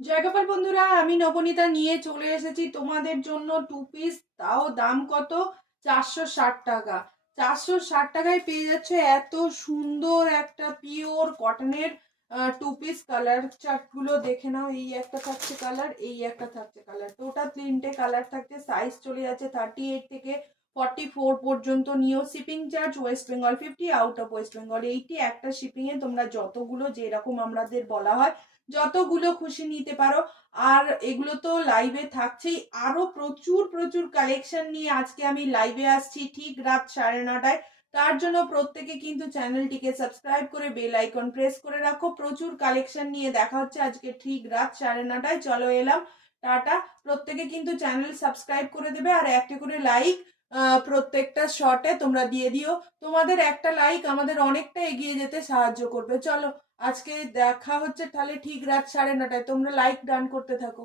জয়গোপাল বন্ধুরা, আমি নবনীতা নিয়ে চলে এসেছি তোমাদের জন্য টু পিস তাও দাম কত? চারশো ষাট টাকা। চারশো ষাট টাকায় পেয়ে যাচ্ছে এত সুন্দর একটা পিওর কটনের টু পিস কালার চার্টগুলো দেখে নাও, এই একটা থাকছে কালার এই একটা থাকছে কালার টোটাল তিনটে কালার থাকছে সাইজ চলে যাচ্ছে থার্টি এইট থেকে ফর্টি ফোর পর্যন্ত নিয়েও shipping charge West Bengal fifty out of West Bengal eighty একটা শিপিংয়ে তোমরা যতগুলো যেরকম আমাদের বলা হয়, যতগুলো খুশি নিতে পারো। আর এগুলো তো লাইভে থাকছেই। আরও প্রচুর প্রচুর কালেকশন নিয়ে আজকে আমি লাইভে আসছি ঠিক রাত সাড়ে নটায়। তার জন্য প্রত্যেকে কিন্তু চ্যানেলটিকে সাবস্ক্রাইব করে বেল আইকন প্রেস করে রাখো। প্রচুর কালেকশন নিয়ে দেখা হচ্ছে আজকে ঠিক রাত সাড়ে নটায়। চলো এলাম। টাটা। প্রত্যেকে কিন্তু চ্যানেল সাবস্ক্রাইব করে দেবে। আর একটা করে লাইক প্রত্যেকটা শটে তোমরা দিয়ে দিও। তোমাদের একটা লাইক আমাদের অনেকটা এগিয়ে যেতে সাহায্য করবে। চলো, আজকে দেখা হচ্ছে তাহলে ঠিক রাত সাড়ে নটায়। তোমরা লাইক ডান করতে থাকো।